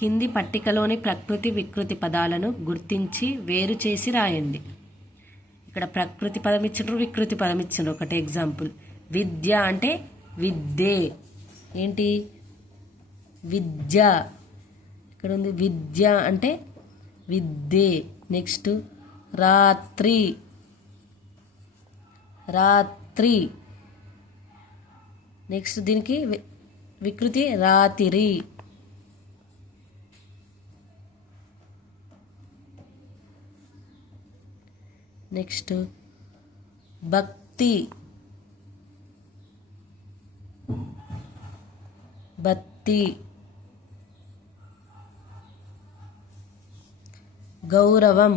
కింది పట్టికలోని ప్రకృతి వికృతి పదాలను గుర్తించి వేరు చేసి రాయండి. ఇక్కడ ప్రకృతి పదం ఇచ్చిండ్రు వికృతి పదం ఇచ్చిండ్రు. ఒకటి ఎగ్జాంపుల్ విద్య అంటే విద్యే. ఏంటి? విద్య. ఇక్కడ ఉంది విద్య అంటే విద్యే. నెక్స్ట్ రాత్రి. రాత్రి. నెక్స్ట్ దీనికి వి- వికృతి రాతిరి. నెక్స్ట్ భక్తి. బత్తి గౌరవం.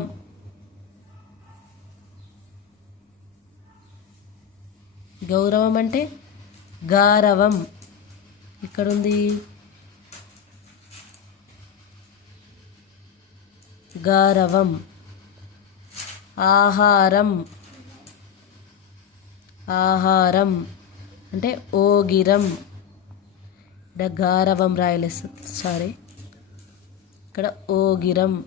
గౌరవం అంటే గారవం. ఇక్కడుంది గారవం. ఆహారం. ఆహారం. అంటే ఓగిరం. ఇక్కడ గారవం రాయలేదు. సారీ ఇక్కడ ఓగిరం.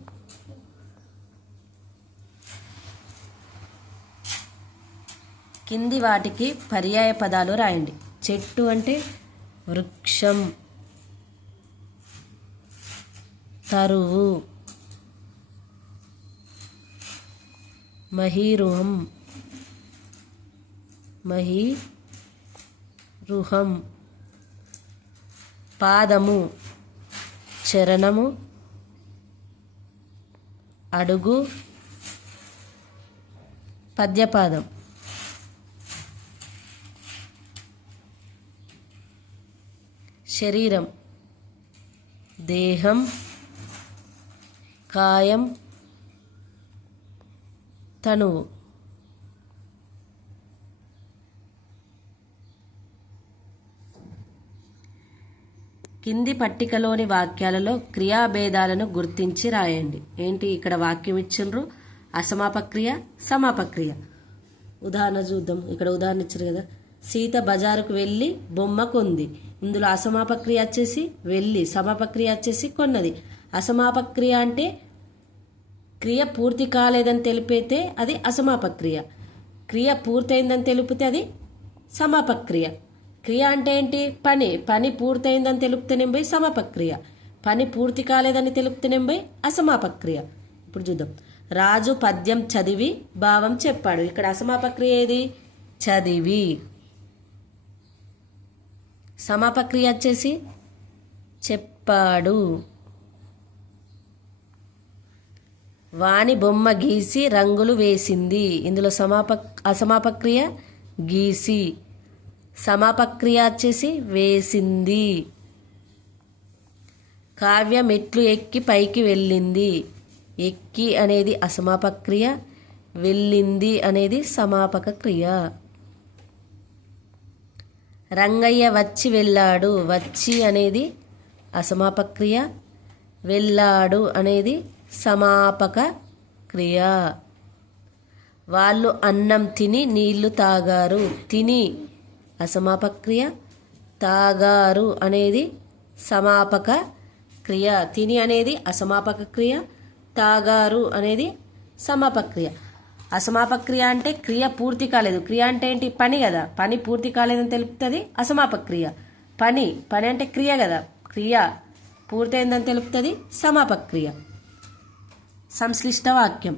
కింది వాటికి పర్యాయ పదాలు రాయండి. చెట్టు అంటే వృక్షం. తరువు. మహిరుహం. మహి రుహం పాదము చరణము అడుగు పద్యపాదం. శరీరం దేహం కాయం తను కింది పట్టికలోని వాక్యాలలో క్రియాభేదాలను గుర్తించి రాయండి. ఏంటి ఇక్కడ వాక్యం ఇచ్చిండ్రు? అసమాపక్రియ సమాపక్రియ. ఉదాహరణ చూద్దాం. ఇక్కడ ఉదాహరణ ఇచ్చారు కదా. సీత బజారుకు వెళ్ళి బొమ్మ కొంది. ఇందులో అసమాపక్రియ వచ్చేసి వెళ్ళి సమాపక్రియ వచ్చేసి కొన్నది. అసమాపక్రియ అంటే క్రియ పూర్తి కాలేదని తెలిపితే అది అసమాపక్రియ. క్రియ పూర్తయిందని తెలిపితే అది సమాపక్రియ. క్రియ అంటే ఏంటి? పని. పని పూర్తయిందని తెలుపుతేనేం పోయి సమాపక్రియ. పని పూర్తి కాలేదని తెలుపుతేనేం పోయి అసమాపక్రియ. ఇప్పుడు చూద్దాం. రాజు పద్యం చదివి భావం చెప్పాడు. ఇక్కడ అసమాపక్రియ ఏది? చదివి. సమాపక్రియ వచ్చేసి చెప్పాడు. వాణి బొమ్మ గీసి రంగులు వేసింది. ఇందులో సమాపక్ అసమాపక్రియ గీసి సమాపక్రియ వచ్చేసి వేసింది. కావ్య మెట్లు ఎక్కి పైకి వెళ్ళింది. ఎక్కి అనేది అసమాపక్రియ వెళ్ళింది అనేది సమాపక క్రియ రంగయ్య వచ్చి వెళ్ళాడు. వచ్చి అనేది అసమాపక్రియ వెళ్ళాడు అనేది సమాపక క్రియ. వాళ్ళు అన్నం తిని నీళ్ళు తాగారు. తిని అసమాపక్రియ తాగారు అనేది సమాపక క్రియ. తిని అనేది అసమాపక క్రియ. తాగారు అనేది సమాపక క్రియ. అసమాపక క్రియ అంటే క్రియ పూర్తి కాలేదు. క్రియ అంటే ఏంటి? పని కదా. పని పూర్తి కాలేదని తెలుపుతుంది. అసమాపక క్రియ. పని. పని అంటే క్రియ కదా. క్రియ పూర్తయిందని తెలుపుతుంది. సమాపక క్రియ. సంశ్లిష్ట వాక్యం.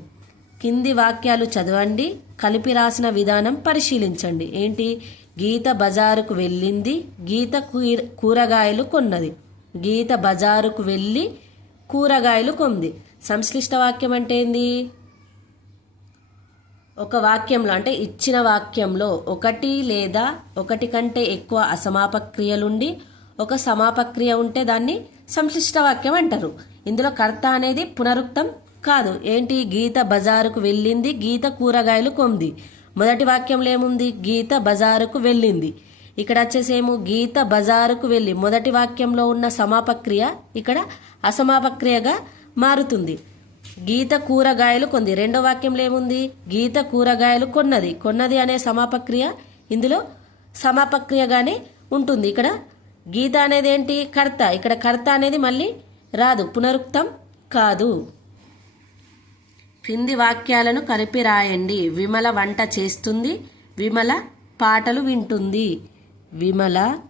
కింది వాక్యాలు చదవండి కలిపి రాసిన విధానం పరిశీలించండి. ఏంటి? గీత బజారుకు వెళ్ళింది గీత కూర- కూరగాయలు కొన్నది. గీత బజారుకు వెళ్ళి కూరగాయలు కొంది. సంశ్లిష్ట వాక్యం అంటే ఏంది? ఒక వాక్యంలో అంటే ఇచ్చిన వాక్యంలో ఒకటి లేదా ఒకటి కంటే ఎక్కువ అసమాపక్రియలుండి ఒక సమాపక్రియ ఉంటే దాన్ని సంశ్లిష్ట వాక్యం అంటారు. ఇందులో కర్త అనేది పునరుక్తం కాదు. ఏంటి? గీత బజారుకు వెళ్ళింది గీత కూరగాయలు కొంది. మొదటి వాక్యంలో ఏముంది? గీత బజారుకు వెళ్ళింది. ఇక్కడ వచ్చేసేమో గీత బజారుకు వెళ్ళి మొదటి వాక్యంలో ఉన్న సమాపక్రియ ఇక్కడ అసమాపక్రియగా మారుతుంది. గీత కూరగాయలు కొంది. రెండో వాక్యంలో ఏముంది? గీత కూరగాయలు కొన్నది. కొన్నది అనే సమాపక్రియ ఇందులో సమాపక్రియగానే ఉంటుంది. ఇక్కడ గీత అనేది ఏంటి? కర్త. ఇక్కడ కర్త అనేది మళ్ళీ రాదు. పునరుక్తం కాదు. క్రింది వాక్యాలను కలిపి రాయండి విమల వంట చేస్తుంది. విమల పాటలు వింటుంది. విమల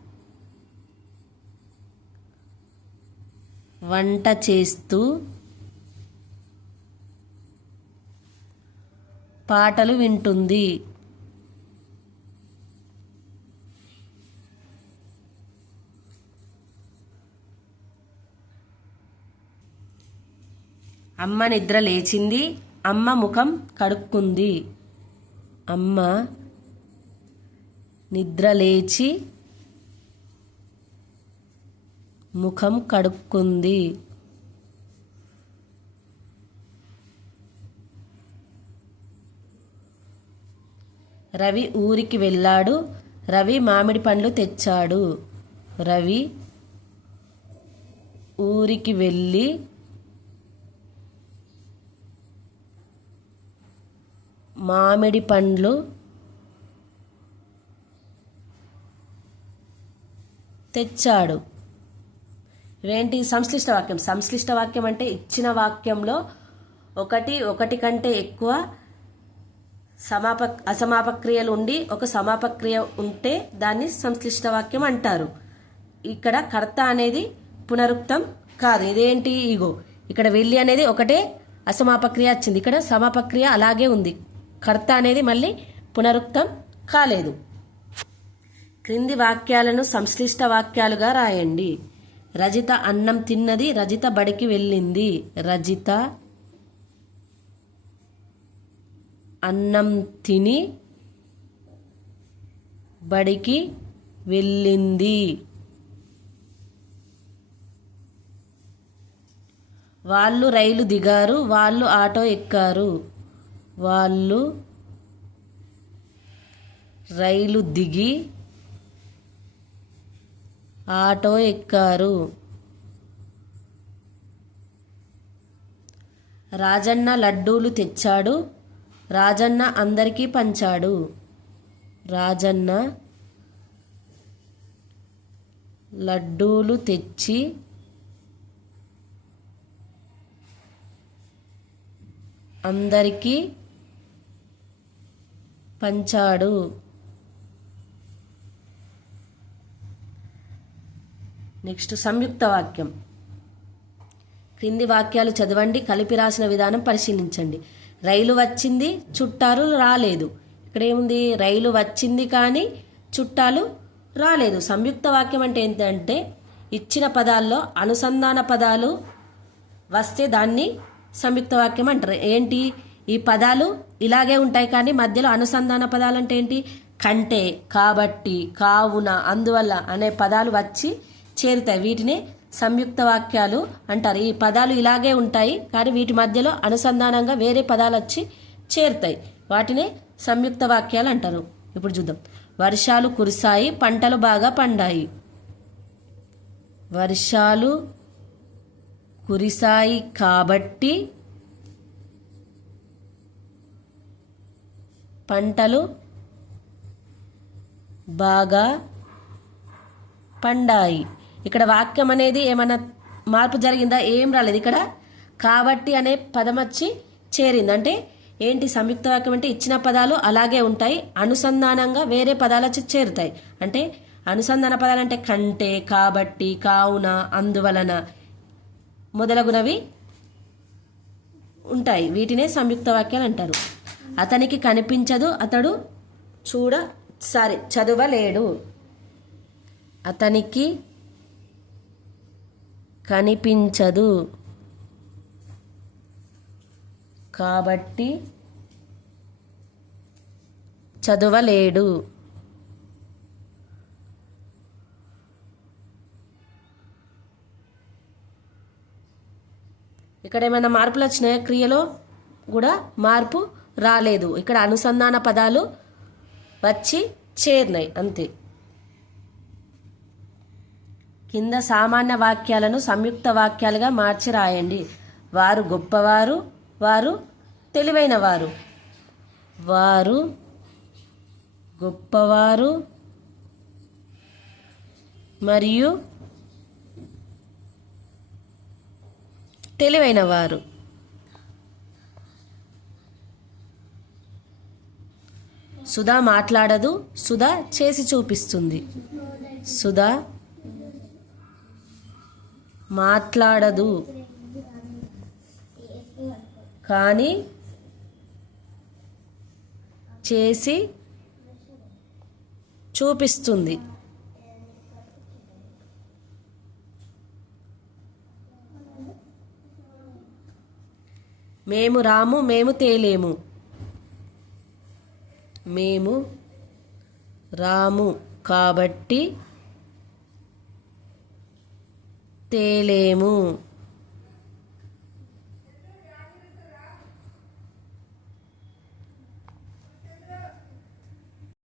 వంట చేస్తూ పాటలు వింటుంది. అమ్మ నిద్ర లేచింది. అమ్మ ముఖం కడుక్కుంది. అమ్మ నిద్ర లేచి ముఖం కడుక్కుంది. రవి ఊరికి వెళ్ళాడు. రవి మామిడి పండ్లు తెచ్చాడు. రవి ఊరికి వెళ్ళి మామిడి పండ్లు తెచ్చాడు. ఇవేంటి సంశ్లిష్ట వాక్యం. సంశ్లిష్ట వాక్యం అంటే ఇచ్చిన వాక్యంలో ఒకటి ఒకటి కంటే ఎక్కువ సమాప అసమాపక్రియలు ఉండి ఒక సమాపక్రియ ఉంటే దాన్ని సంశ్లిష్ట వాక్యం అంటారు. ఇక్కడ కర్త అనేది పునరుక్తం కాదు. ఇదేంటి? ఇగో ఇక్కడ వెళ్ళి అనేది ఒకటే అసమాపక్రియ వచ్చింది. ఇక్కడ సమాపక్రియ అలాగే ఉంది. కర్త అనేది మళ్ళీ పునరుక్తం కాలేదు. క్రింది వాక్యాలను సంశ్లిష్ట వాక్యాలుగా రాయండి. రజిత అన్నం తిన్నది రజిత బడికి వెళ్ళింది. రజిత అన్నం తిని బడికి వెళ్ళింది. వాళ్ళు రైలు దిగారు వాళ్ళు ఆటో ఎక్కారు. వాళ్ళు రైలు దిగి ఆటో ఎక్కారు. రాజన్న లడ్డూలు తెచ్చాడు. రాజన్న అందరికీ పంచాడు. రాజన్న లడ్డూలు తెచ్చి అందరికీ పంచాడు. నెక్స్ట్ సంయుక్త వాక్యం. క్రింది వాక్యాలు చదవండి కలిపి రాసిన విధానం పరిశీలించండి. రైలు వచ్చింది చుట్టాలు రాలేదు. ఇక్కడ ఏముంది? రైలు వచ్చింది కానీ చుట్టాలు రాలేదు. సంయుక్త వాక్యం అంటే ఏంటంటే ఇచ్చిన పదాల్లో అనుసంధాన పదాలు వస్తే దాన్ని సంయుక్త వాక్యం అంటారు. ఏంటి? ఈ పదాలు ఇలాగే ఉంటాయి కానీ మధ్యలో అనుసంధాన పదాలు అంటే ఏంటి? కంటే కాబట్టి కావున అందువల్ల అనే పదాలు వచ్చి చేరుతాయి. వీటిని సంయుక్త వాక్యాలు అంటారు. ఈ పదాలు ఇలాగే ఉంటాయి కానీ వీటి మధ్యలో అనుసంధానంగా వేరే పదాలు వచ్చి చేరుతాయి. వాటిని సంయుక్త వాక్యాలు అంటారు. ఇప్పుడు చూద్దాం. వర్షాలు కురిశాయి పంటలు బాగా పండాయి. వర్షాలు కురిశాయి కాబట్టి పంటలు బాగా పండాయి. ఇక్కడ వాక్యం అనేది ఏమైనా మార్పు జరిగిందా? ఏం రాలేదు ఇక్కడ. కాబట్టి అనే పదం వచ్చి చేరింది. అంటే ఏంటి సంయుక్త వాక్యం అంటే ఇచ్చిన పదాలు అలాగే ఉంటాయి అనుసంధానంగా వేరే పదాలు వచ్చి చేరుతాయి. అంటే అనుసంధాన పదాలు అంటే కంటే కాబట్టి కావున అందువలన మొదలగునవి ఉంటాయి. వీటినే సంయుక్త వాక్యాలు అంటారు. అతనికి కనిపించదు అతడు చూడ సారీ చదవలేడు. అతనికి కనిపించదు. కాబట్టి చదవలేడు. ఇక్కడ ఏమైనా మార్పులు వచ్చినాయా క్రియలో? కూడా మార్పు రాలేదు. ఇక్కడ అనుసంధాన పదాలు వచ్చి చేరినాయి అంతే. కింద సామాన్య వాక్యాలను సంయుక్త వాక్యాలుగా మార్చి రాయండి. వారు గొప్పవారు వారు తెలివైన వారు వారు గొప్పవారు మరియు తెలివైన వారు సుధా మాట్లాడదు సుధా చేసి చూపిస్తుంది. సుధా మాట్లాడదు. కానీ చేసి చూపిస్తుంది. మేము రాము మేము తేలేము. మేము రాము కాబట్టి తేలేము.